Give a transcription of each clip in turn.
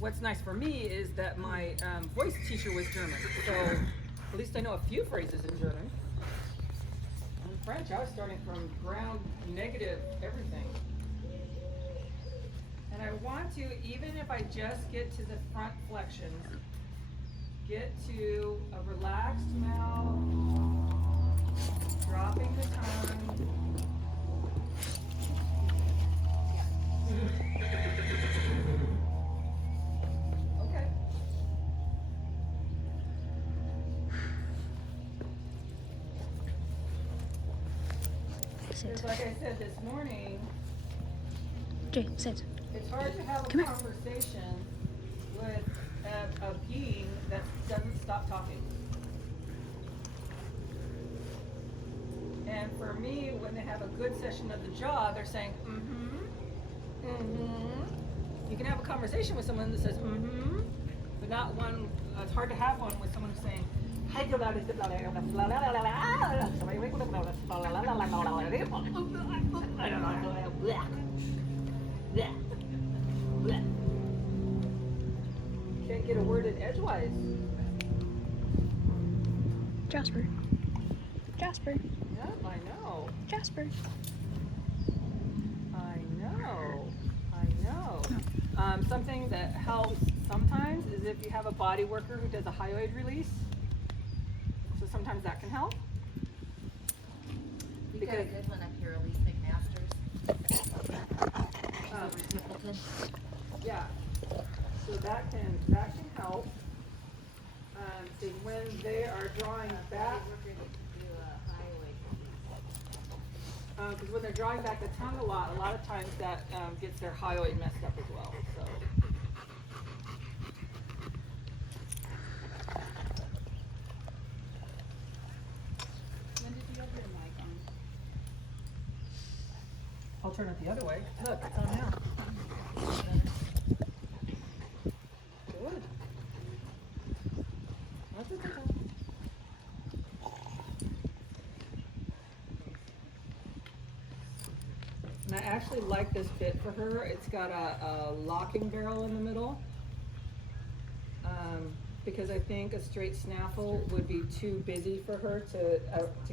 what's nice for me is that my voice teacher was German, so at least I know a few phrases in German. In French, I was starting from ground negative everything. And I want to, even if I just get to the front flexions, get to a relaxed mouth, dropping the tongue. Okay. Because like I said this morning, Jay, sit. it's hard to have a conversation with a being that doesn't stop talking. And for me, when they have a good session of the jaw, they're saying, mm-hmm, mm-hmm. You can have a conversation with someone that says, mm-hmm, but not one, it's hard to have one with someone who's saying, can't get a word in edgewise. Jasper. Jasper. Yep, I know. Jasper. I know. Something that helps sometimes is if you have a body worker who does a hyoid release. So sometimes that can help. We got a good one up here, Elise McMasters. Yeah. So that can help. Is when they are drawing back. Because when they're drawing back the tongue a lot of times that gets their hyoid messed up as well. So. When did you have your mic on? I'll turn it the other way. Look, it's on now. Good. That's okay. And I actually like this bit for her. It's got a locking barrel in the middle. Because I think a straight snaffle would be too busy for her to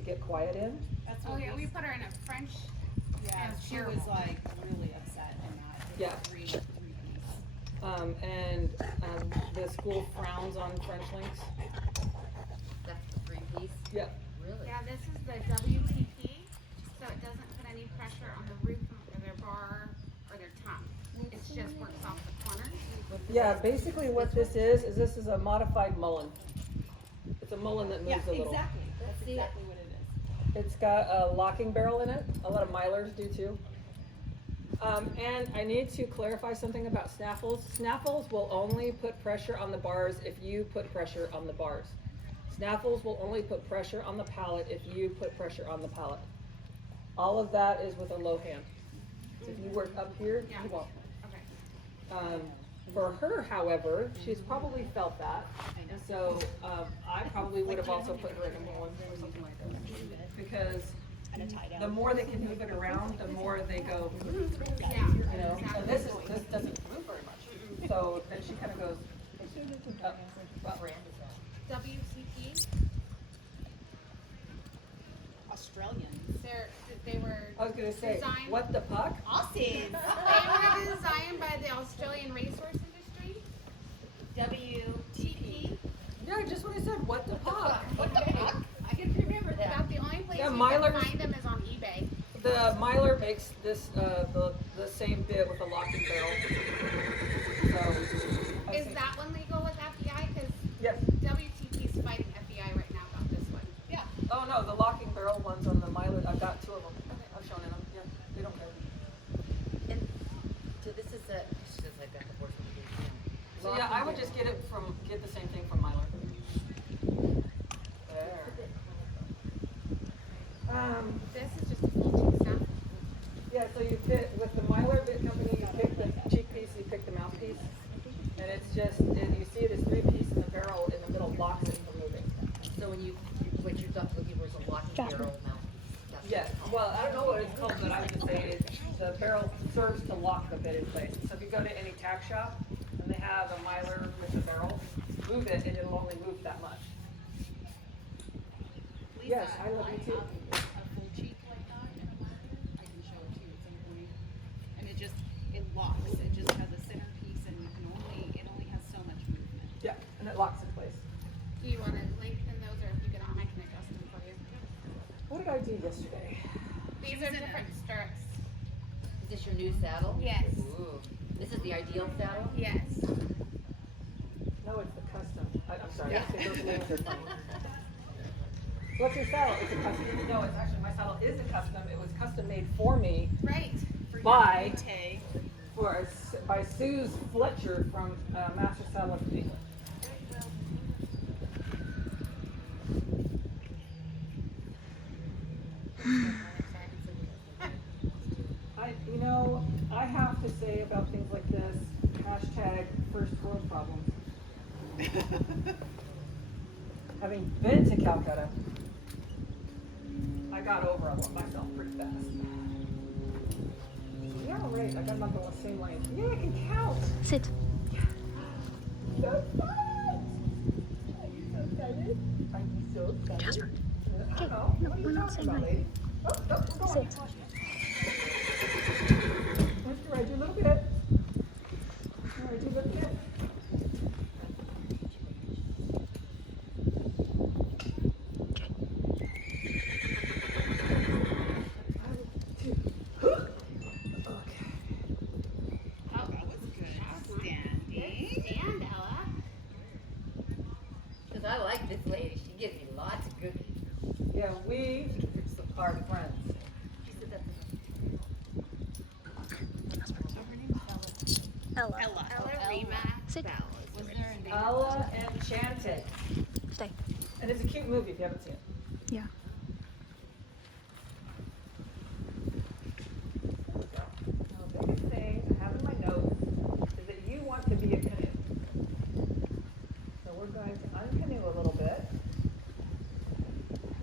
get quiet in. That's Oh what yeah, we put her in a French. Yeah, That's she terrible. was like really upset in that. It Yeah. was three piece. And the school frowns on French links. That's the 3-piece? Yeah. Really? Yeah, this is the WTP, so it doesn't put any pressure on the roof of their bar or their tongue. It just works off the corners. Yeah, basically what this is a modified mullen. It's a mullen that moves a little. Exactly. That's See it? exactly what it is. It's got a locking barrel in it. A lot of milers do too. And I need to clarify something about snaffles. Snaffles will only put pressure on the bars if you put pressure on the bars. Snaffles will only put pressure on the palate if you put pressure on the palate. All of that is with a low hand. So if you work up here, Yeah. you won't. Okay. For her, however, she's probably felt that, and so I probably would have also put her in a mullen or something like that. Because the more they can move it around, the more they go, Yeah. you know. And this doesn't move very much, so then she kind of goes up. Well, WTP. Australian. They were. I was gonna say, designed- what the puck? Aussies. They were designed by the Australian racehorse industry. WTP. Yeah, just what I said. What the puck? What the fuck? I can remember that. About the only place Yeah, you Myler's- can find them is on eBay. The Myler makes this the same bit with a locking barrel. So I Is think- that one legal with FBI? Because Yes. WTP's fighting FBI right now about this one. Yeah. Oh no, the locking barrel ones on the Myler. I've got two of them. I've shown them. Yeah, they don't care. And so this is like a horse with a So yeah, I would just get the same thing from Myler. There. This is just a full cheek stuff. Yeah, so you fit with the Myler bit company. You pick the cheek piece, you pick the mouthpiece, and it's just you see it as 3-piece, and the barrel in the middle locks it from moving. So when what you're looking for is a locking Jasper. barrel mouthpiece. Yes. Well, I don't know what it's called, but I would say the barrel serves to lock the bit in place. So if you go to any tack shop and they have a miler with a barrel, move it, and it'll only move that much. Lisa, Yes, I love you too. have a full cheek like that in a monitor. I can show it to you at some point. And it locks. It just has a centerpiece and it only has so much movement. Yeah, and it locks in place. Do you wanna lengthen those, or if you get on, I can adjust them for you. What did I do yesterday? These are different stirrups. Is this your new saddle? Yes. Ooh. This is the ideal saddle? Yes. No, it's the custom. I'm sorry, Yeah. I think those names are funny. What's your saddle? It's a custom. No, it's actually, my saddle is a custom. It was custom made for me Right. by, Tay. by Suze Fletcher from Master Saddle of England. I have to say about things like this, hashtag first world problems. Having been to Calcutta, I got over myself pretty fast. Yeah, right, I got them on the same lane. Yeah, I can count. Sit. So excited! Are you so excited? Are you so excited? Jasper. I don't know. No, What are we're you not talking saying about, that. lady? Oh, we're going. Sit. Mr. Reggie, a little bit. Reggie, a little bit. Oh, that was good. Standing. Stand, Ella. Because I like this lady. She gives me lots of cookies. Yeah, we are friends. She said that's Ella. Ella. Ella Oh, Rima. Sit. Was there a name? Ella Enchanted. Stay. And it's a cute movie if you haven't seen it. Yeah. Now, the biggest thing I have in my notes is that you want to be a canoe. So we're going to uncanoe a little bit.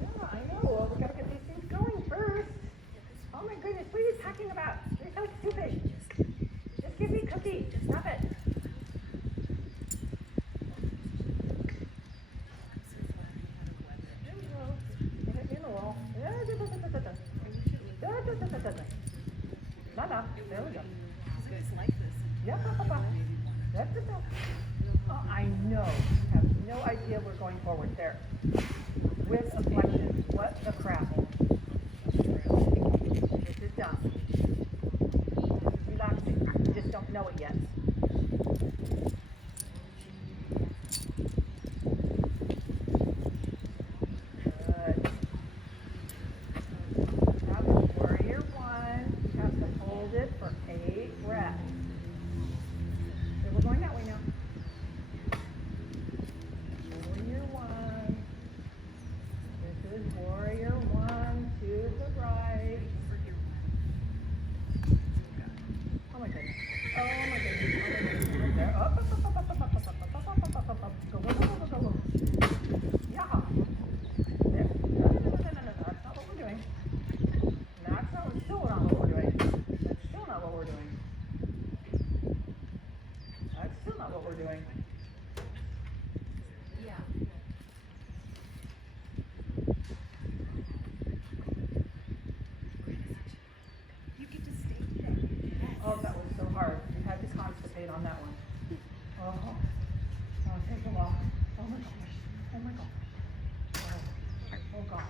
Yeah, I know. Well, we gotta get these things going first. Oh my goodness, what are you talking about? You're so stupid. Just give me a cookie. Just stop it. There we go. Hit it in the wall. No, no. There we go. So it's like this. Yep, That's it. Oh, I know. You have no idea we're going forward there. With a flexion. What the crap? This is dumb. Relaxing. You just don't know it yet. Good. Now with warrior one, you have to hold it for 8 breaths. Okay, we're going that way now. Warrior one. This is warrior one to the right. Oh my goodness. Oh my goodness. Oh my goodness. Right there. Up, up, up, up, up, up, up, up, up, up, up, up, up. Go, go, go, go, go, go. Yeah. There. No, that's not what we're doing. That's not, still not what we're doing. That's still not what we're doing. That's still not what we're doing. yeah. You get to stay there. Oh, that was so hard. You had to constipate on that one. Oh, take a walk. Oh my gosh. Oh my gosh. Oh gosh.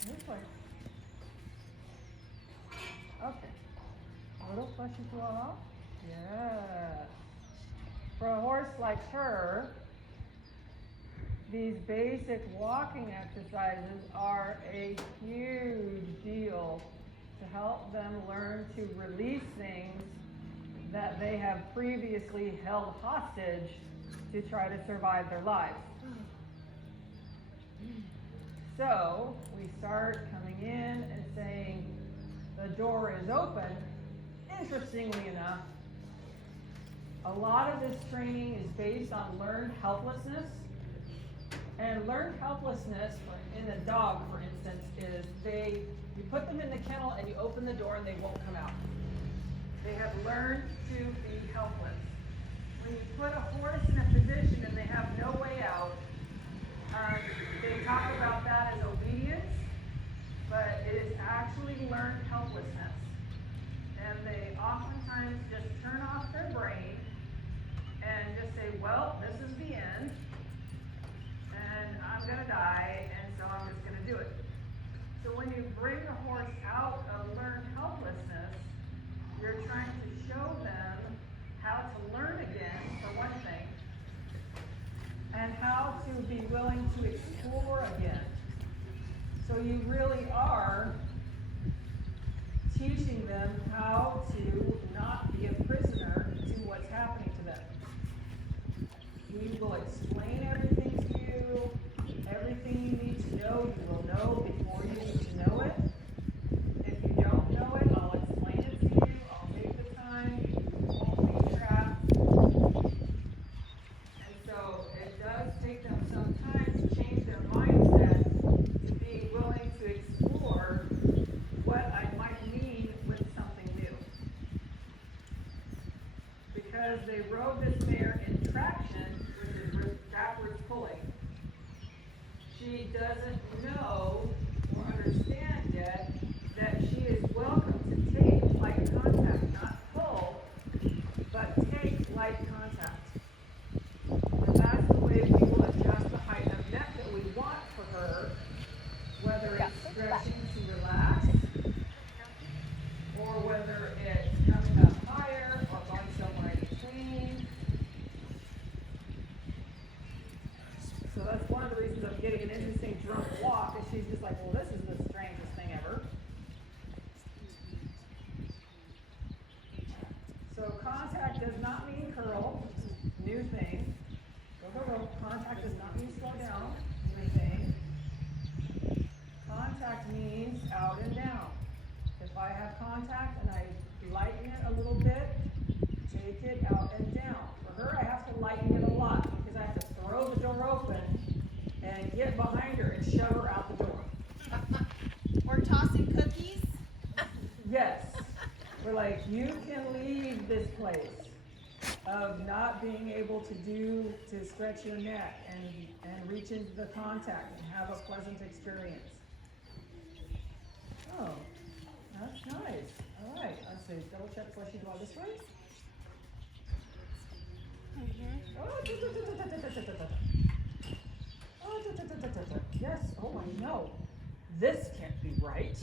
This way. Okay. Little fleshy claw. Yes. For a horse like her, these basic walking exercises are a huge deal to help them learn to release things that they have previously held hostage to try to survive their lives. So we start coming in and saying, the door is open. Interestingly enough, a lot of this training is based on learned helplessness. And learned helplessness in a dog, for instance, is you put them in the kennel and you open the door and they won't come out. They have learned to be helpless. When you put a horse in a position and they have no way out, they talk about that as obedience, but it is actually learned helplessness. And they oftentimes just turn off their brain and just say, well, this is the end, and I'm going to die, and so I'm just going to do it. So when you bring the horse out of learned helplessness, you're trying to show them how to learn again, for one thing, and how to be willing to explore again. So you really are teaching them how to not be a prisoner to what's happening to them. We will explain everything to you. Everything you need to know, you will know before you need to know it. If you don't know it, I'll explain it to you. I'll take the time. You won't be trapped. And so it does take them some time to change their mindset to be willing to explore what I might mean with something new. Because they rode this mare in traction, which is backwards pulling. She doesn't know or understand yet that she is welcome to take light contact, not pull, but take light contact. And that's the way we will adjust the height of neck that we want for her, whether it's stretching to relax, or whether it's coming up higher or going somewhere in between. So that's one of the reasons I'm getting an interesting drunk walk, is she's just like, well, this is the strangest thing ever. So contact does not mean curl, new thing. Go. Contact does not mean slow down, new thing. Contact means out and down. If I have contact and I lighten it a little bit, take it out and down. For her, I have to lighten it a lot because I have to throw the door open and get behind her and shove her out the door. Or tossing cookies. Yes. We're like, you can leave this place of not being able to stretch your neck and reach into the contact and have a pleasant experience. Oh, that's nice. All right, let's see. Double check before she go this way. Yes. Oh, I know. This can't be right.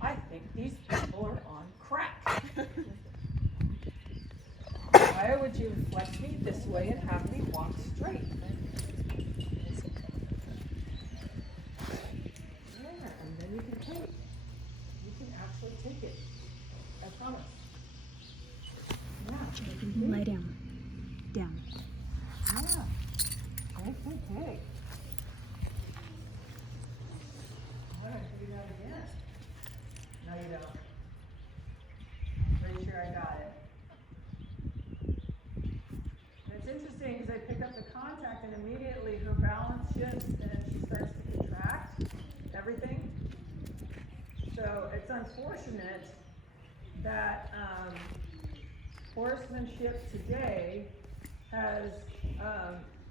I think these people are on crack. Why would you flex me this way and have me walk straight? Yeah, and then you can take. You can actually take it. I promise. Yeah. Lie down. Down. Yeah. Okay. I'm gonna do that again. No, you don't. Pretty sure I got it. And it's interesting because I pick up the contact and immediately her balance shifts and she starts to contract everything. So it's unfortunate that horsemanship today has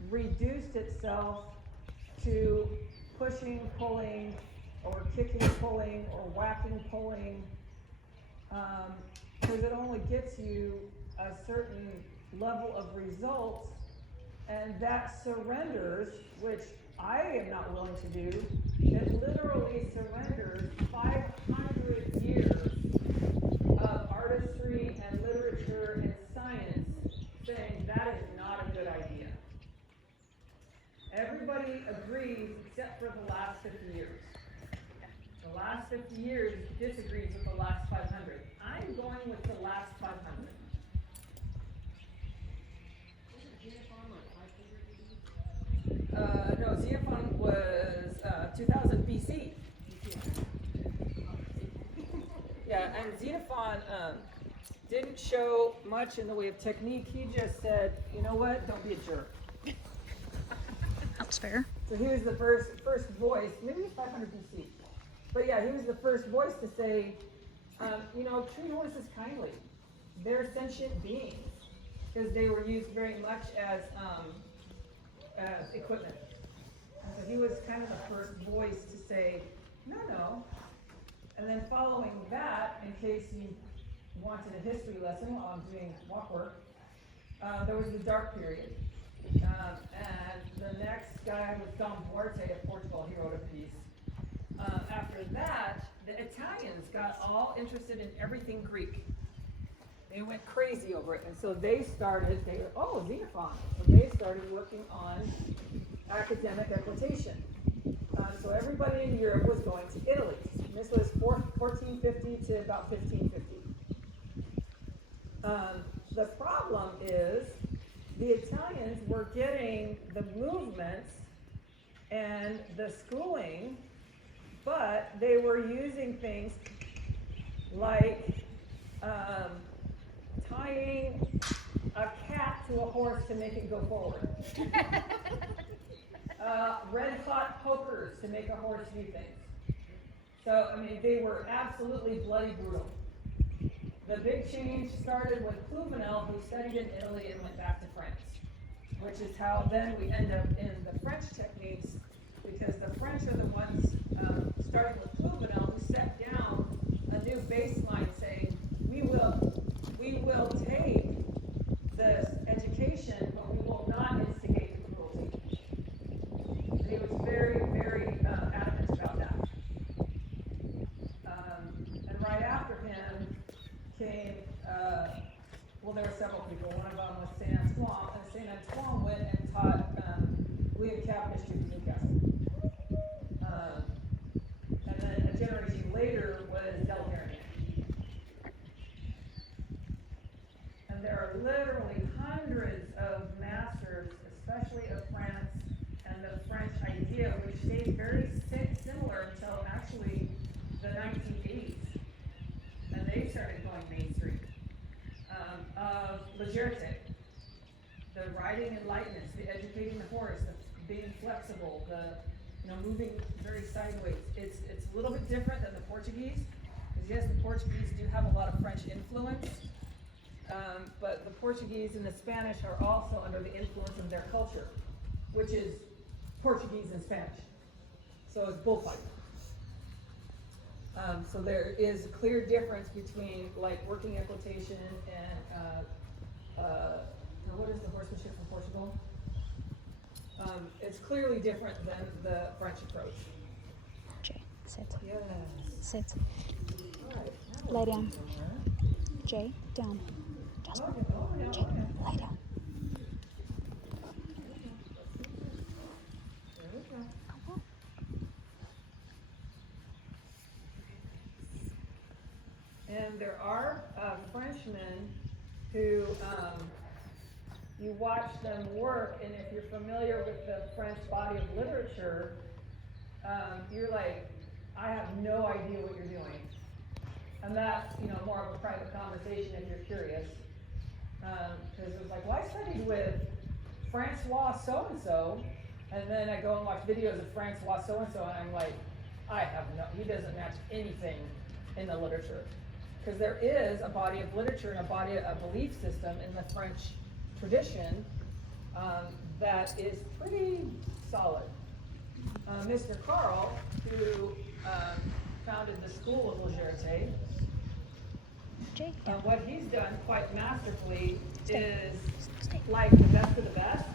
reduced itself to pushing, pulling, or kicking, pulling, or whacking, pulling, because it only gets you a certain level of results, And that surrenders, which I am not willing to do, it literally surrenders 500 years of artistry and literature and science saying that is not a good idea. Everybody agrees except for the last 50 years. The last 50 years disagrees with the last 500. I'm going with the last 500. No, Xenophon was 2000 BC. Yeah, and Xenophon didn't show much in the way of technique. He just said, you know what, don't be a jerk. That's fair. So he was the first voice, maybe it was 500 BC. But yeah, he was the first voice to say, you know, treat horses kindly. They're sentient beings. Because they were used very much as equipment. And so he was kind of the first voice to say, no. And then following that, in case you wanted a history lesson while I'm doing walk work, there was the dark period. And the next guy was Dom Duarte of Portugal. He wrote a piece. After that, the Italians got all interested in everything Greek. They went crazy over it, and so they started, Xenophon. So they started working on academic equitation. So everybody in Europe was going to Italy. And this was 1450 to about 1550. The problem is the Italians were getting the movements and the schooling, but they were using things like tying a cat to a horse to make it go forward. Red hot pokers to make a horse do things. So, I mean, they were absolutely bloody brutal. The big change started with Pluvinel, who studied in Italy and went back to France, which is how then we end up in the French techniques, because the French are the ones, starting with Pluvinel, who set down a new baseline saying, we will take this education, but we will not instigate the cruelty. And he was very, very adamant about that. And right after him came, there were several people. One of them was St. Antoine, and St. Antoine went and taught William Cavendish to Newcastle. And then a generation later was Legerete. And there are literally hundreds of masters, especially of France and the French idea, which stayed very similar until actually the 1980s. And they started going mainstream. Of Legerete, the riding in lightness, the educating the horse, the being flexible, the moving very sideways. It's a little bit different than the Portuguese, because yes, the Portuguese do have a lot of French influence, but the Portuguese and the Spanish are also under the influence of their culture, which is Portuguese and Spanish. So it's bullfighting. So there is a clear difference between like working equitation and what is the horsemanship from Portugal? It's clearly different than the French approach. Jay, sit. Yes. Sit. All right. Lay down. Jay, down. Jasper. Jay, lay down. There we go. And there are Frenchmen who you watch them work, and if you're familiar with the French body of literature, you're like, I have no idea what you're doing. And that's more of a private conversation if you're curious. Because it was like, well, I studied with Francois so-and-so, and then I go and watch videos of Francois so-and-so, and I'm like, he doesn't match anything in the literature. Because there is a body of literature and a belief system in the French tradition that is pretty solid. Mr. Carl, who founded the school of Legerete, Jay, down. what he's done quite masterfully Stay. is like the best of the best,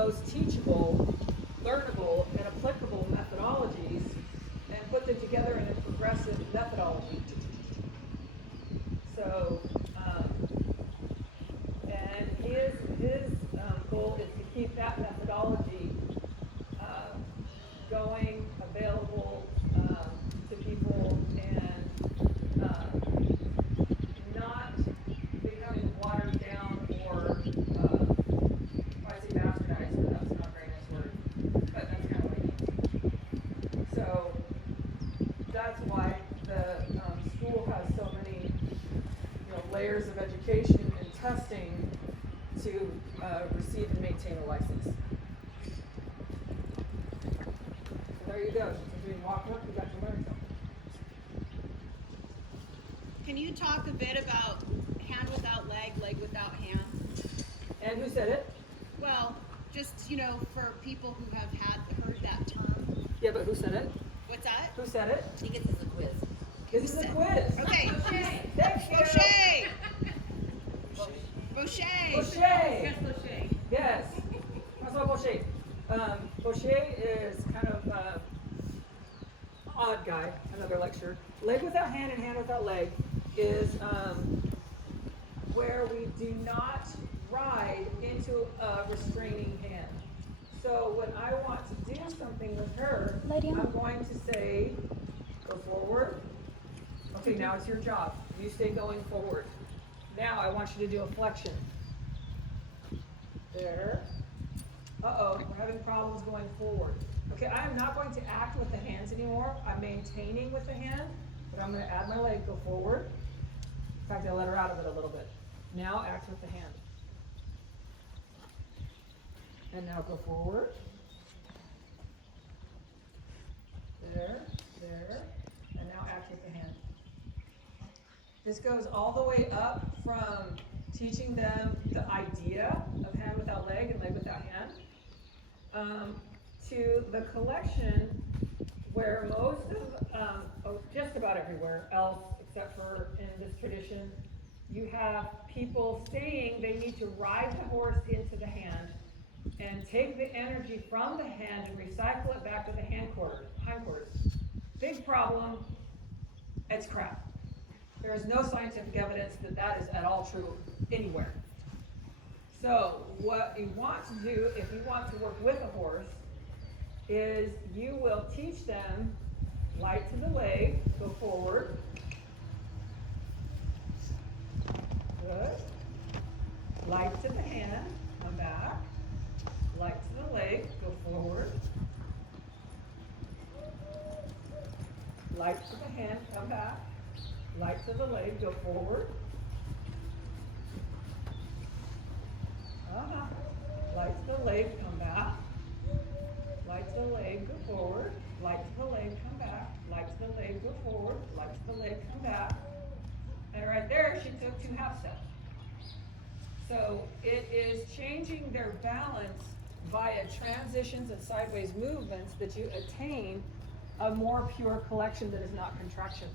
most teachable, learnable, and applicable methodologies and put them together in a progressive methodology. So, and his goal is to keep that methodology going, available to people, and not becoming watered down or I say bastardized, but that's not a very nice word, but that's kind of what it means. So that's why the school has so many layers of education and testing to receive and maintain a license. So there you go. If you're doing walk work, you got to learn something. Can you talk a bit about hand without leg, leg without hand? And who said it? Well, just, for people who have heard that term. Yeah, but who said it? What's that? Who said it? I think it's a quiz. This is a quiz. Okay. Thank you. Boucher. Boucher. Boucher. Yes. François Boucher. Boucher is kind of odd guy, another lecture. Leg without hand and hand without leg is where we do not ride into a restraining hand. So when I want to do something with her, Lay down. I'm going to say, go forward. Okay, now it's your job. You stay going forward. Now I want you to do a flexion. There. Uh-oh, we're having problems going forward. Okay, I am not going to act with the hands anymore. I'm maintaining with the hand, but I'm going to add my leg, go forward. In fact, I let her out of it a little bit. Now act with the hand. And now go forward. There, and now act with the hand. This goes all the way up from teaching them the idea of hand without leg and leg without hand, to the collection where most of, just about everywhere else, except for in this tradition, you have people saying they need to ride the horse into the hand and take the energy from the hand and recycle it back to the hindquarters. Big problem, it's crap. There is no scientific evidence that that is at all true anywhere. So what you want to do, if you want to work with a horse, is you will teach them light to the leg, go forward. Good. Light to the hand, come back. Light to the leg, go forward. Light to the hand, come back. Light to the leg, go forward. Light to the leg, come back. Light to the leg, go forward. Light to the leg, come back. Light to the leg, go forward. Light to the leg, come back. And right there, she took 2 half steps. So it is changing their balance via transitions and sideways movements that you attain a more pure collection that is not contraction.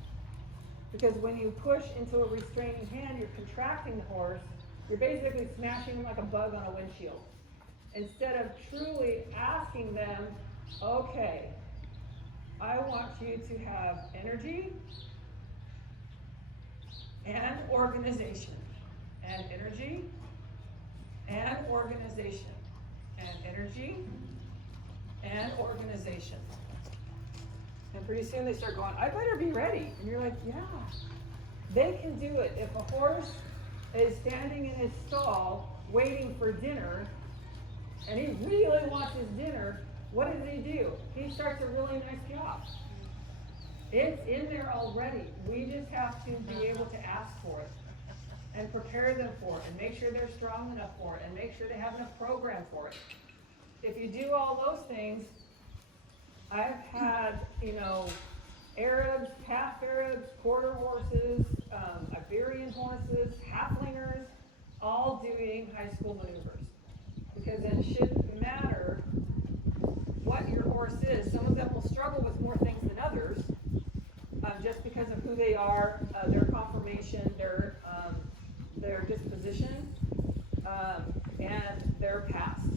Because when you push into a restraining hand, you're contracting the horse. You're basically smashing him like a bug on a windshield. Instead of truly asking them, okay, I want you to have energy and organization, and energy and organization, and energy and organization. And pretty soon they start going, I better be ready. And you're like, yeah, they can do it. If a horse is standing in his stall waiting for dinner, and he really wants his dinner, what does he do? He starts a really nice job. It's in there already. We just have to be able to ask for it and prepare them for it and make sure they're strong enough for it and make sure they have enough program for it. If you do all those things, I've had, Arabs, half Arabs, quarter horses, Iberian horses, halflingers, all doing high school maneuvers. Because it shouldn't matter what your horse is. Some of them will struggle with more things than others, just because of who they are, their conformation, their disposition, and their past.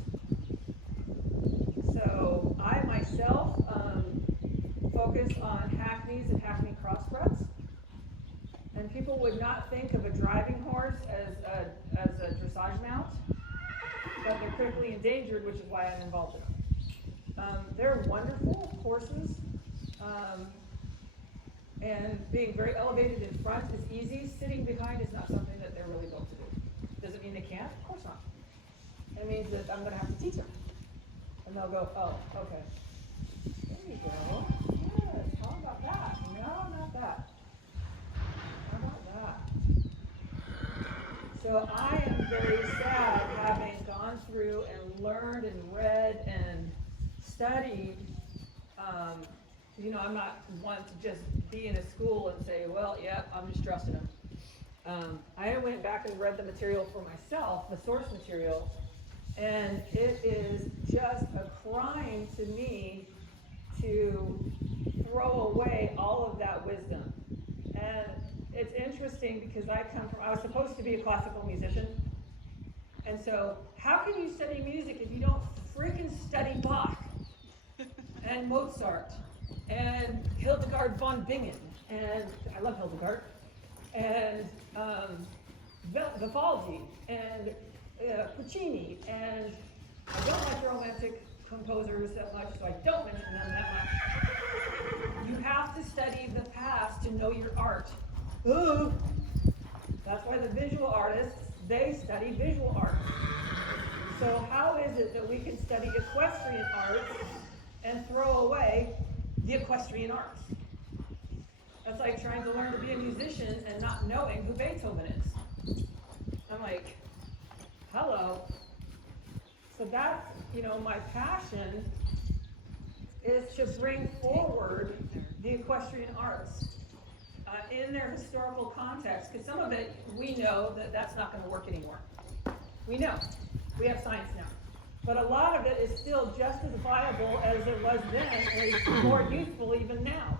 dressage mount, but they're critically endangered, which is why I'm involved in them. They're wonderful horses, and being very elevated in front is easy. Sitting behind is not something that they're really built to do. Does it mean they can't? Of course not. It means that I'm going to have to teach them. And they'll go, oh, okay. There you go. Yes, how about that? No, not that. How about that? So I am very sad having gone through and learned and read and studied. I'm not one to just be in a school and say, well, yeah, I'm just trusting them. I went back and read the material for myself, the source material, and it is just a crime to me to throw away all of that wisdom. And it's interesting because I was supposed to be a classical musician. And so how can you study music if you don't freaking study Bach and Mozart and Hildegard von Bingen, and I love Hildegard, and Vivaldi, and Puccini, and I don't like romantic composers that much, so I don't mention them that much. You have to study the past to know your art. Ooh. That's why the visual artists, they study visual art. So how is it that we can study equestrian arts and throw away the equestrian arts? That's like trying to learn to be a musician and not knowing who Beethoven is. I'm like, hello. So that's, my passion is to bring forward the equestrian arts in their historical context, because some of it, we know that that's not going to work anymore. We know. We have science now. But a lot of it is still just as viable as it was then, and is more useful even now.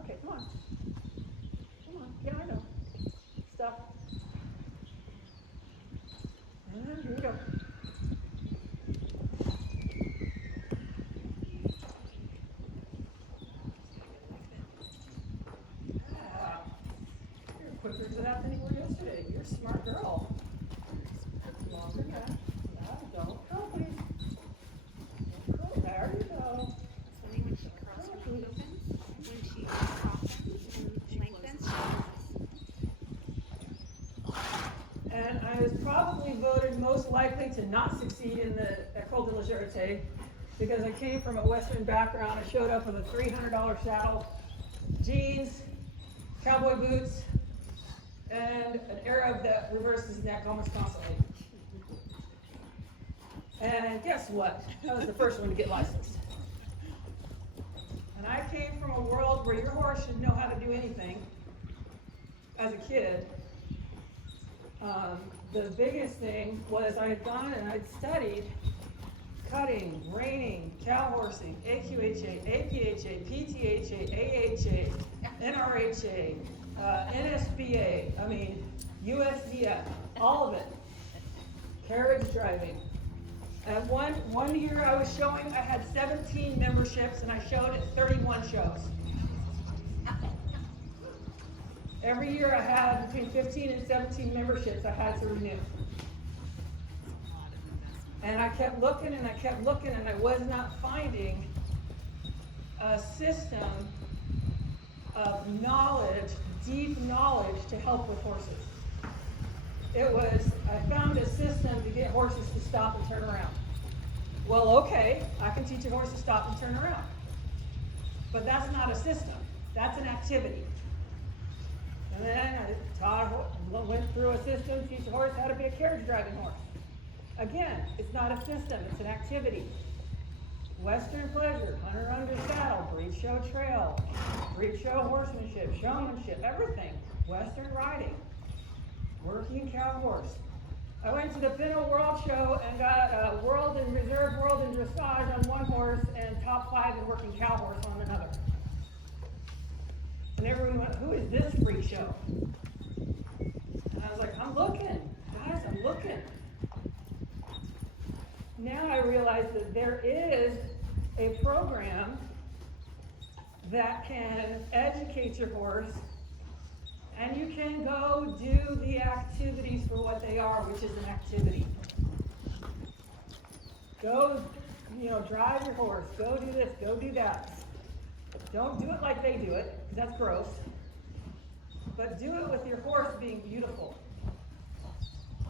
Okay, come on. Come on. Yeah, I know. Stop. And here we go. Quicker to that than you were yesterday. You're a smart girl. Longer back. Yeah, don't go, please. Don't go. There you go. Only when she curls her mouth opens, when she softens and lengthens, And I was probably voted most likely to not succeed in the École de Legerete because I came from a Western background. I showed up with a $300 saddle, jeans, cowboy boots, and an Arab that reverses his neck almost constantly. And guess what? I was the first one to get licensed. And I came from a world where your horse should know how to do anything. As a kid, the biggest thing was I had gone and I'd studied cutting, reining, cow horsing, AQHA, APHA, PTHA, AHA, NRHA, NSBA, USDF, all of it. Carriage driving. And one year I was showing, I had 17 memberships and I showed at 31 shows. Every year I had between 15 and 17 memberships I had to renew. And I kept looking and I kept looking and I was not finding a system of knowledge, deep knowledge to help with horses. I found a system to get horses to stop and turn around. Well, okay, I can teach a horse to stop and turn around. But that's not a system, that's an activity. And then I went through a system, teach a horse how to be a carriage driving horse. Again, it's not a system, it's an activity. Western pleasure, hunter under saddle, breed show trail, breed show horsemanship, showmanship, everything. Western riding, working cow horse. I went to the Pinto World Show and got a world and reserve, world and dressage on one horse and top 5 in working cow horse on another. And everyone went, who is this freak show? And I was like, I'm looking, guys, I'm looking. Now I realize that there is a program that can educate your horse, and you can go do the activities for what they are, which is an activity. Go, drive your horse, go do this, go do that. Don't do it like they do it, because that's gross. But do it with your horse being beautiful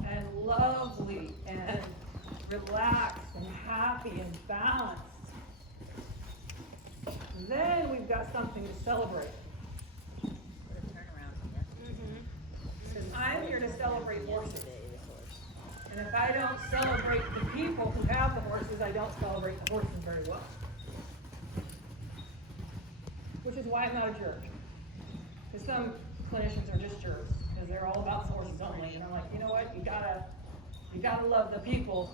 and lovely and relaxed and happy and balanced. Then we've got something to celebrate. Put a turnaround in there. Because I'm here to celebrate horses. And if I don't celebrate the people who have the horses, I don't celebrate the horses very well. Which is why I'm not a jerk. Because some clinicians are just jerks, because they're all about the horses only. And I'm like, you know what? You gotta love the people.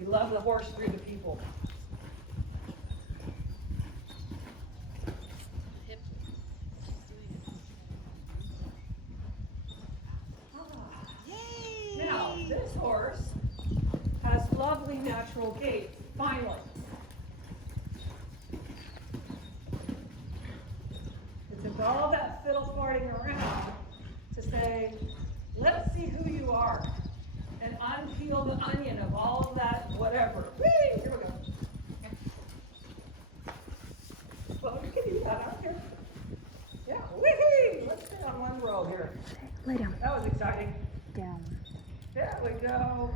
You love the horse through the people. Now, this horse has lovely natural gait, finally. It took all that fiddle farting around to say, let's see who you are, and unpeel the onion of all of that whatever. Whee! Here we go. Well, we can do that, I don't care. Yeah, whee! Let's stay on one row here. Lay down. That was exciting. Down. There we go.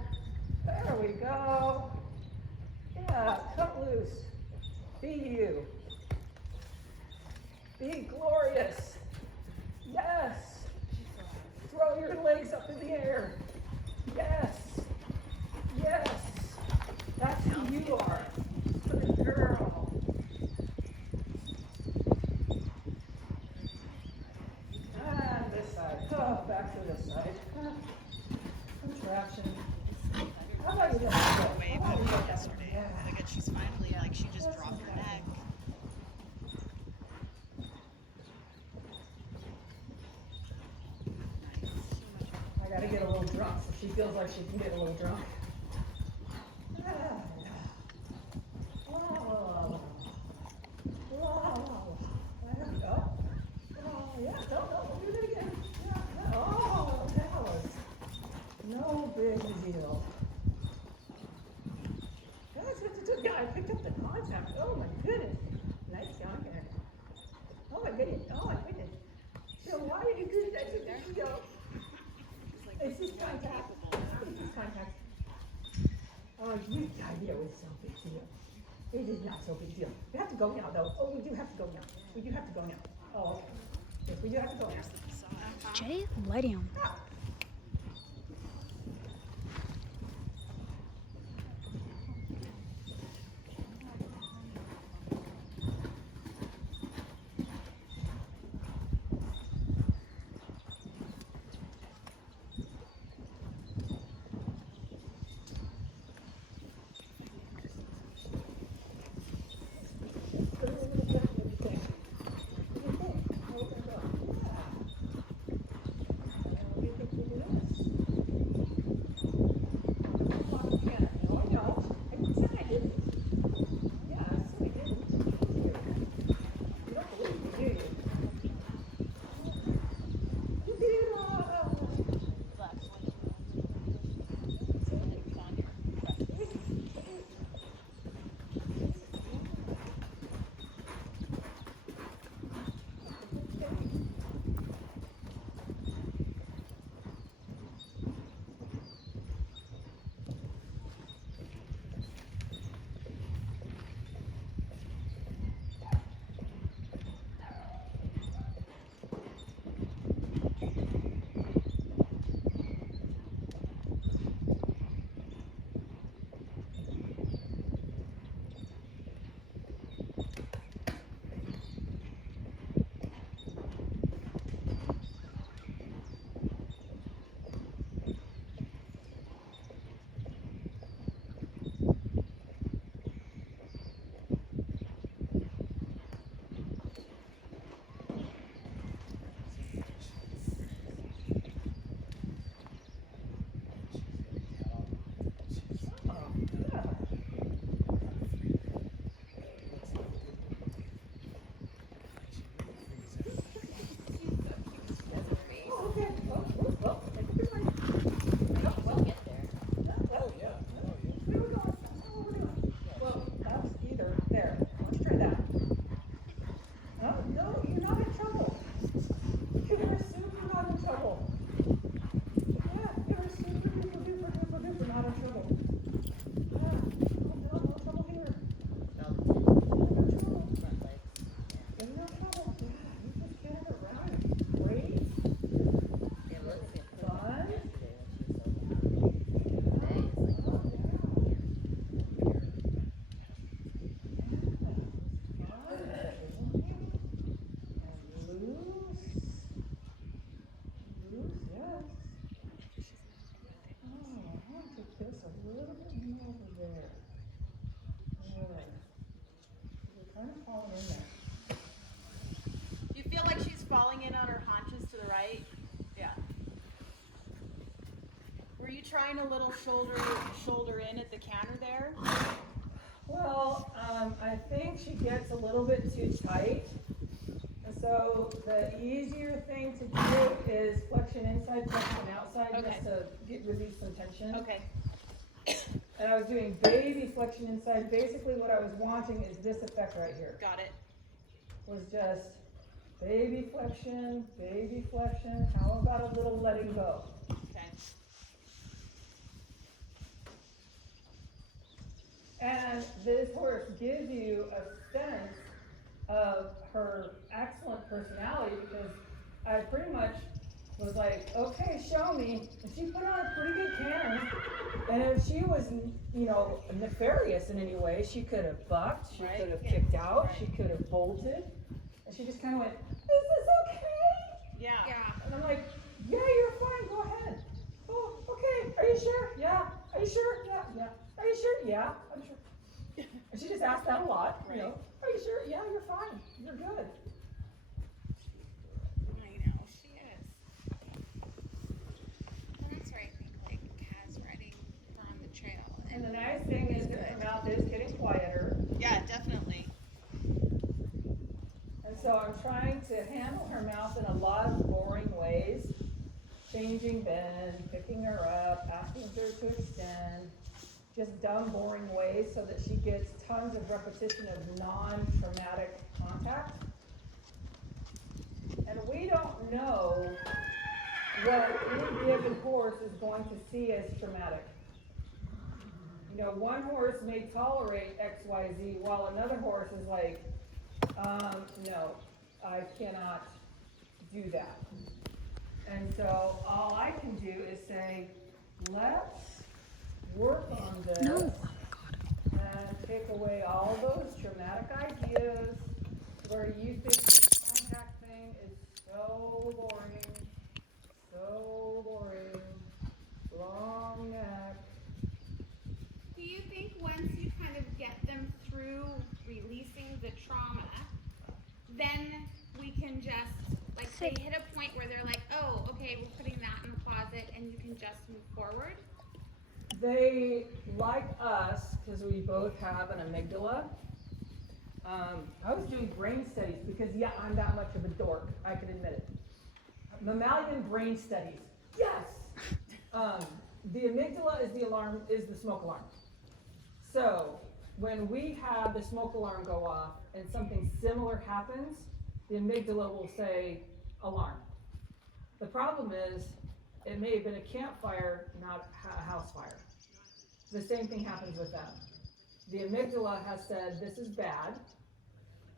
There we go. Yeah, cut loose. Be you. Be glorious. Yes. Throw your legs up in the air. Yes. Yes. That's who you are. Good girl. And this side. Oh, back to this side. Contraction. How about you this? Way better than yesterday. Like, and she's finally, like, she just dropped her neck. I gotta get a little drunk, so she feels like she can get a little drunk. La, la, la, la. La, la, la. There we go. Oh, yeah, don't do that again. Yeah, oh, that was no big deal. That's good. Yeah, I picked up the contact. Oh my goodness. Nice down here. Oh my goodness. Oh my goodness. So why did you do that? It's just contact. It's just contact. Oh, you idea it was so big deal. It is not so big deal. We have to go now, though. Oh, we do have to go now. We do have to go now. Oh, okay. Yes, we do have to go now. Jay, lay down. fine a little shoulder in at the counter there? Well, I think she gets a little bit too tight. And so the easier thing to do is flexion inside, flexion outside, Okay. just to release some tension. Okay. And I was doing baby flexion inside. Basically what I was wanting is this effect right here. Got it. Was just baby flexion, how about a little letting go? Okay. And this horse gives you a sense of her excellent personality, because I pretty much was like, okay, show me. And she put on a pretty good canter. And if she was, nefarious in any way, she could have bucked, she Right. could have kicked out, she could have bolted. And she just kind of went, is this okay? Yeah. Yeah. And I'm like, yeah, you're fine, go ahead. Oh, okay, are you sure? Yeah. Are you sure? Yeah, yeah. Are you sure? Yeah, I'm sure. And she just asked that a lot, Right. Are you sure? Yeah, you're fine. You're good. I know, she is. Well, that's where I think like Kaz riding her on the trail. And the nice thing is that her mouth is getting quieter. Yeah, definitely. And so I'm trying to handle her mouth in a lot of boring ways. Changing bend, picking her up, asking her to extend. Just dumb, boring ways so that she gets tons of repetition of non-traumatic contact. And we don't know what any given horse is going to see as traumatic. One horse may tolerate X, Y, Z, while another horse is like, no, I cannot do that. And so all I can do is say, let's work on this. No. And take away all those traumatic ideas where you think the contact thing is so boring, long neck. Do you think once you kind of get them through releasing the trauma, then we can just, like, they hit a point where they're like, oh, okay, we're putting that in the closet, and you can just move forward? They, like us, because we both have an amygdala. I was doing brain studies because, yeah, I'm that much of a dork. I can admit it. Mammalian brain studies. Yes! The amygdala is the smoke alarm. So, when we have the smoke alarm go off and something similar happens, the amygdala will say, alarm. The problem is, it may have been a campfire, not a house fire. The same thing happens with them. The amygdala has said, this is bad,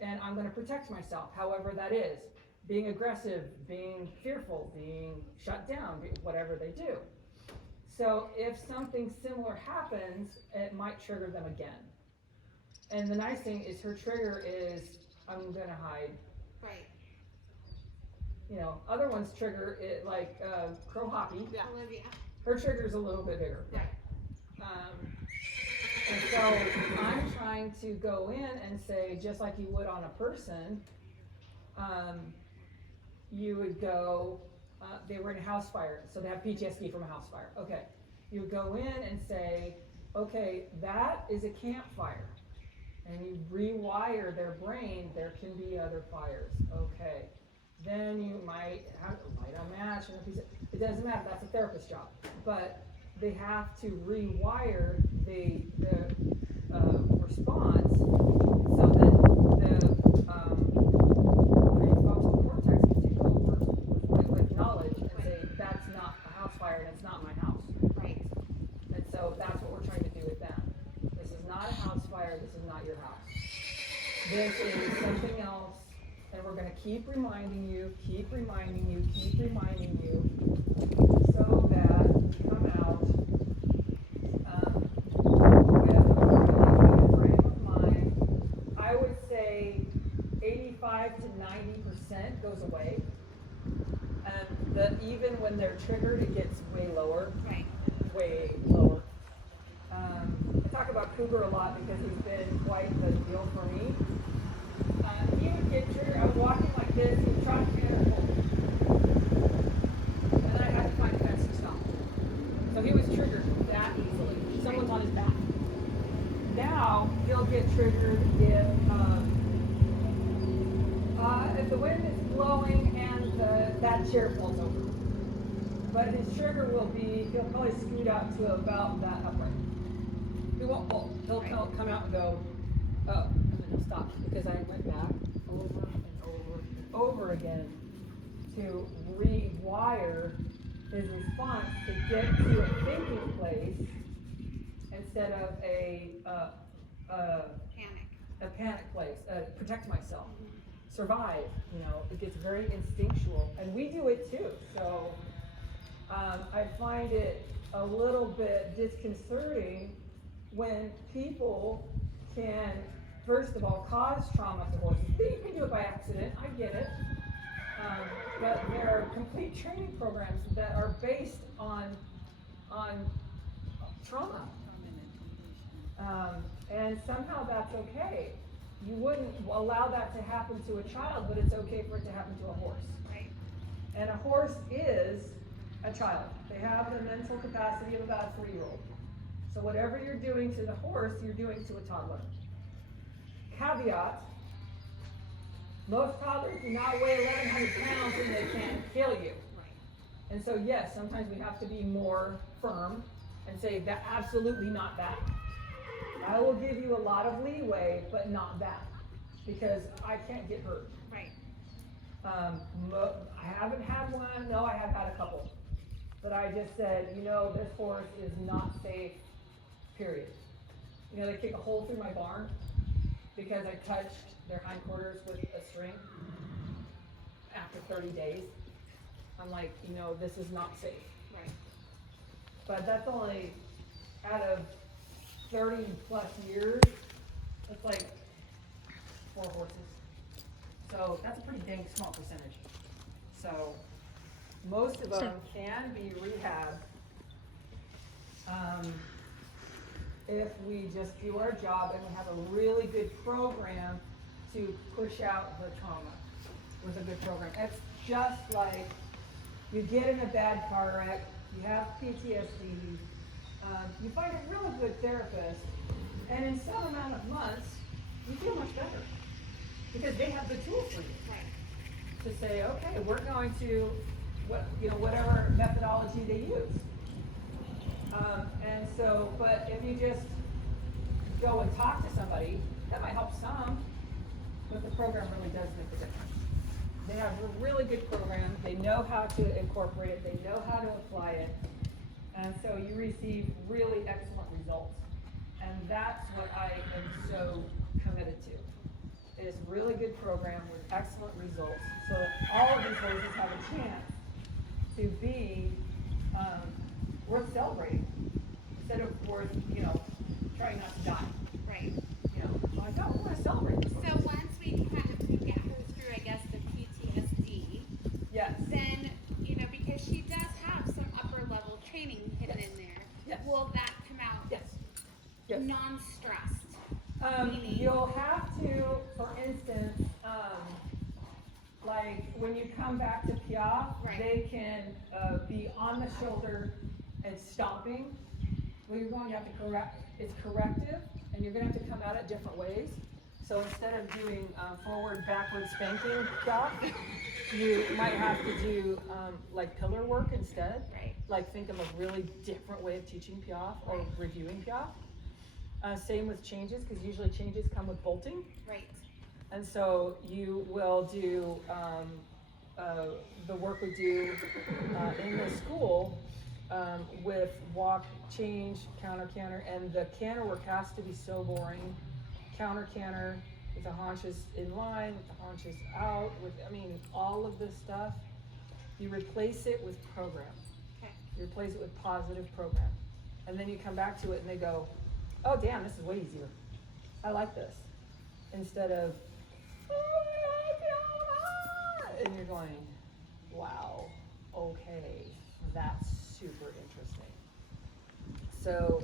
and I'm going to protect myself, however that is. Being aggressive, being fearful, being shut down, whatever they do. So if something similar happens, it might trigger them again. And the nice thing is her trigger is, I'm going to hide. Right. Other ones trigger it like crow hockey. Yeah. Olivia. Her trigger's a little bit bigger. Right. And so I'm trying to go in and say, just like you would on a person, you would go, they were in a house fire, so they have PTSD from a house fire. Okay. You would go in and say, okay, that is a campfire. And you rewire their brain, there can be other fires. Okay. Then you might light a match and a piece of, it doesn't matter, that's a therapist's job. But they have to rewire the response so that the prefrontal cortex can take over with knowledge and say, that's not a house fire and it's not my house. Right. And so that's what we're trying to do with them. This is not a house fire, this is not your house. This is something else, and we're going to keep reminding you, so that you come out with a frame of mind. I would say 85 to 90% goes away. And even when they're triggered, it gets way lower. Right. Way lower. I talk about Cougar a lot because he's been quite the deal for me. He would get triggered. I was walking like this, he would try to get her pull. And I had to find a fence to stop. So he was triggered that chair falls over. But his trigger will be, he'll probably scoot out to about that upright. He won't bolt. He'll come out and go, oh, and then he'll stop because I went back over and over and over again to rewire his response to get to a thinking place instead of a panic place, protect myself, survive, you know, it gets very instinctual, and we do it too, so I find it a little bit disconcerting when people can, first of all, cause trauma to horses. You can do it by accident, I get it, but there are complete training programs that are based on trauma. And somehow that's okay. You wouldn't allow that to happen to a child, but it's okay for it to happen to a horse. Right. And a horse is a child. They have the mental capacity of about a 3-year-old. So whatever you're doing to the horse, you're doing to a toddler. Caveat, most toddlers do not weigh 1,100 pounds and they can't kill you. Right. And so yes, sometimes we have to be more firm and say that absolutely not that. I will give you a lot of leeway, but not that, because I can't get hurt. Right. I haven't had one, no, I have had a couple. But I just said, you know, this horse is not safe, period. You know, they kick a hole through my barn because I touched their hindquarters with a string after 30 days. I'm like, you know, this is not safe. Right. But that's only out of 30 plus years, that's like 4 horses. So that's a pretty dang small percentage. So most of them can be rehabbed if we just do our job and we have a really good program to push out the trauma with a good program. It's just like you get in a bad car wreck, you have PTSD, you find a really good therapist, and in some amount of months, you feel much better because they have the tools for you. Right. To say, okay, we're going to, whatever methodology they use. And so, but if you just go and talk to somebody, that might help some, but the program really does make a difference. They have a really good program, they know how to incorporate it, they know how to apply it, and so you receive really excellent results. And that's what I am so committed to. It is a really good program with excellent results, so that all of these horses have a chance to be worth celebrating, instead of worth, trying not to die. Right. I don't want to celebrate this So horse. once we kind of get her through, I guess, the PTSD, Yes. then, because she does have some upper level training hidden in there, Yes. will that come out Yes. Yes. non-stressed? You'll have to, for instance, like when you come back to Piaffe, Right. they can be on the shoulder and stomping. Well, you're going to have to it's corrective, and you're going to have to come at it different ways. So instead of doing forward, backward spanking Piaffe, you might have to do like pillar work instead. Right. Like think of a really different way of teaching Piaffe or reviewing Piaffe. Same with changes, because usually changes come with bolting. Right. And so you will do the work we do in the school with walk, change, counter, and the canter work has to be so boring. Counter canter with the haunches in line, with the haunches out, all of this stuff. You replace it with program. Okay. You replace it with positive program. And then you come back to it and they go, oh damn, this is way easier. I like this. Instead of, and you're going, wow, okay, that's super interesting. So,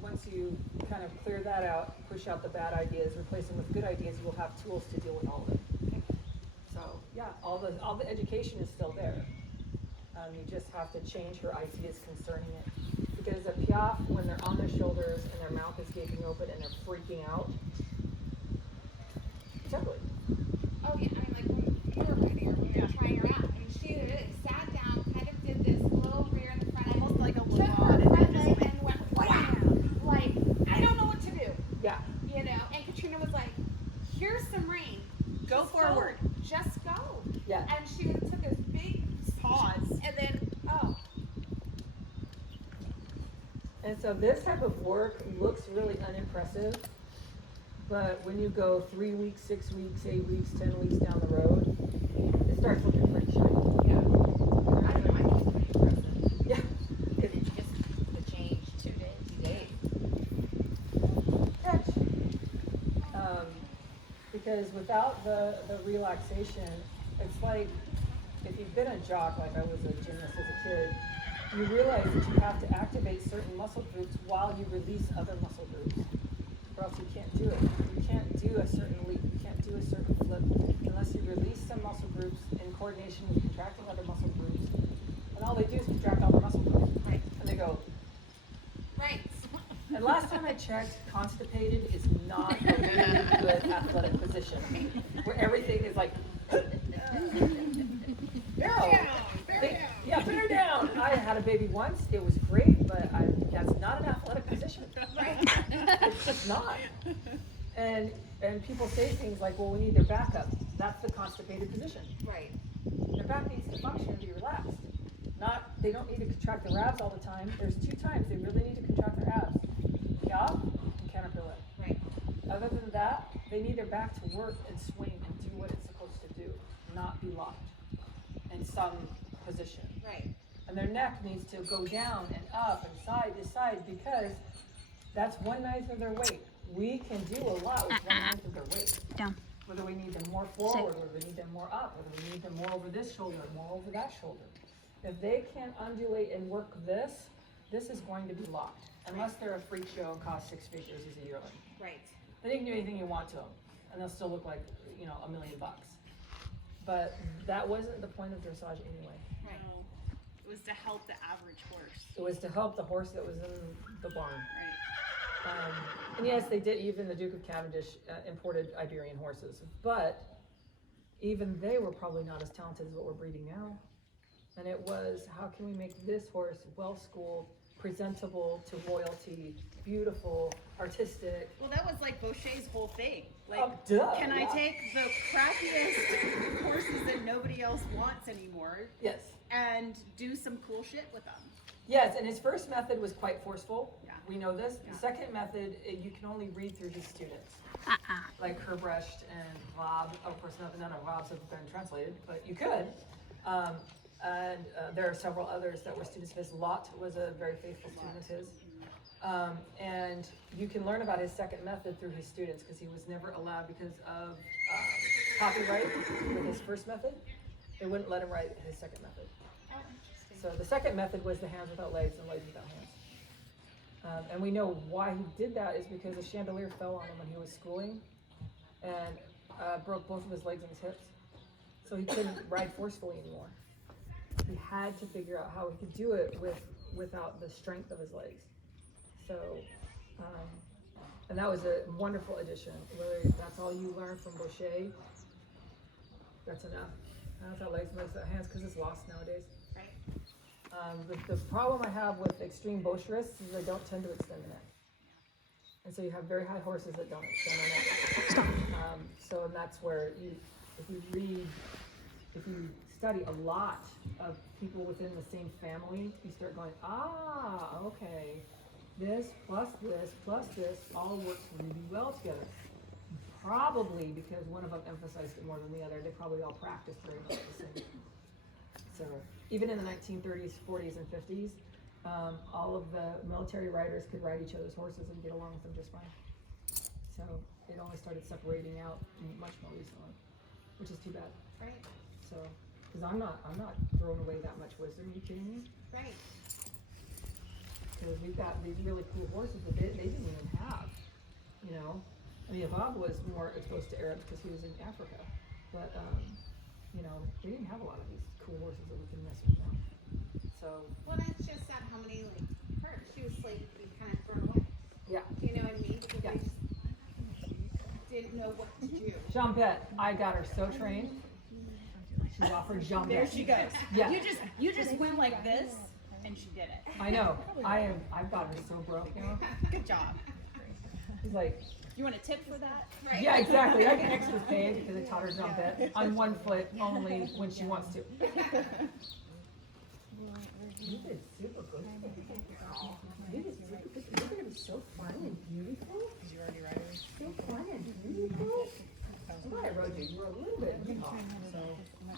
once you kind of clear that out, push out the bad ideas, replace them with good ideas, you will have tools to deal with all of it. So, all the education is still there. You just have to change her ideas concerning it. Because a Piaffe, when they're on their shoulders and their mouth is gaping open and they're freaking out, it's ugly. Oh yeah, like you were riding her, we were trying her out, and she literally sat down, kind of did this little rear in the front end, Almost like a took her Levant, and front then leg just and went wham! Like, I don't know what to do, Yeah. you know? And Katrina was like, here's some rein. Go Just forward. Just go. Yeah. And she took this big Pause. and then, oh, And so this type of work looks really unimpressive, but when you go 3 weeks, 6 weeks, 8 weeks, 10 weeks down the road, it starts looking pretty shiny. I don't know, I think it's pretty impressive. Yeah. It's just the change 2 days. Catch. Because without the relaxation, it's like if you've been a jock, like I was a gymnast as a kid, you realize that you have to activate certain muscle groups while you release other muscle groups, or else you can't do it. You can't do a certain leap, you can't do a certain flip unless you release some muscle groups in coordination with contracting other muscle groups. And all they do is contract all the muscle groups. Right. And they go. right. And last time I checked, constipated is not a really good athletic position, where everything is like. No. Yeah, bear down. I had a baby once. It was great, but that's not an athletic position. It's just not. And people say things like, well, we need their backup. That's the constipated position. Right. Their back needs to function and be relaxed. They don't need to contract their abs all the time. There's 2 times they really need to contract their abs. Yaw and caterpillar. Right. Other than that, they need their back to work and swing and do what it's supposed to do, not be locked in some position. Right. And their neck needs to go down and up and side to side because that's 1/9 of their weight. We can do a lot with 1/9 of their weight. Down. Whether we need them more forward, whether we need them more up, whether we need them more over this shoulder, more over that shoulder. If they can't undulate and work this is going to be locked. Unless they're a freak show and cost 6 figures as a yearling. Right. Then you can do anything you want to them, and they'll still look like, $1 million. But that wasn't the point of dressage anyway. Right. No, it was to help the average horse. It was to help the horse that was in the barn. Right. And yes, they did, even the Duke of Cavendish imported Iberian horses, but even they were probably not as talented as what we're breeding now. And it was, how can we make this horse well-schooled, presentable to royalty, beautiful, artistic? Well, that was like Boucher's whole thing. Like, Oh, duh, can I yeah. take the crappiest horses that nobody else wants anymore Yes. and do some cool shit with them? Yes, and his first method was quite forceful. Yeah. We know this. Yeah. The second method, you can only read through his students. Like Herbrecht and Rob. Of course, none of Rob's have been translated, but you could. And there are several others that were students of his. Lot was a very faithful student of his. And you can learn about his second method through his students because he was never allowed because of copyright with his first method. They wouldn't let him write his second method. Oh, interesting. So the second method was the hands without legs and legs without hands. And we know why he did that is because a chandelier fell on him when he was schooling and broke both of his legs and his hips. So he couldn't ride forcefully anymore. He had to figure out how he could do it without the strength of his legs. So, and that was a wonderful addition. Whether that's all you learn from Boucher, that's enough. Hands without legs, legs without hands, because it's lost nowadays. Right. The problem I have with extreme boucherists is they don't tend to extend the neck. And so you have very high horses that don't extend the neck. So and that's where if you study a lot of people within the same family, you start going, okay, this plus this all works really well together. Probably because one of them emphasized it more than the other. They probably all practiced very much the same. So even in the 1930s, 40s, and 50s, all of the military riders could ride each other's horses and get along with them just fine. So it only started separating out much more recently, which is too bad. Right. So, because I'm not throwing away that much wisdom. Are you kidding me? Right. Because we've got these really cool horses that they didn't even have, I mean, Bob was more exposed to Arabs because he was in Africa, but they didn't have a lot of these cool horses that we can mess with now. So Well, that's just sad how many her. She was like being kind of thrown away. yeah, You know what I mean? Because Yeah. they just didn't know what to do. Jean Bett, I got her so trained. She's off her jump. There she goes. Yeah. You just went like this, and she did it. I know. I've got her so broke now. Good job. He's like, You want a tip for that? yeah, exactly. I get extra pay because I taught her to jump it on one foot only when she wants to. You did super good. You did super good. You're gonna be so fun and beautiful. Did you already write it? So fun and beautiful. I'm glad I rode you. You were a little bit off, so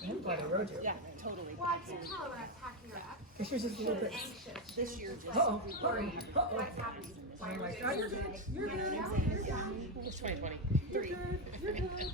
I'm glad I rode you. Yeah, totally. Well, I can tell when I'm packing her up. She was just a little bit. Anxious. This year, just Uh-oh. Hurry. Uh-oh. What's happening? I'm like, oh, you're good. You're good. You're good. it's 2020. You're good. You're good.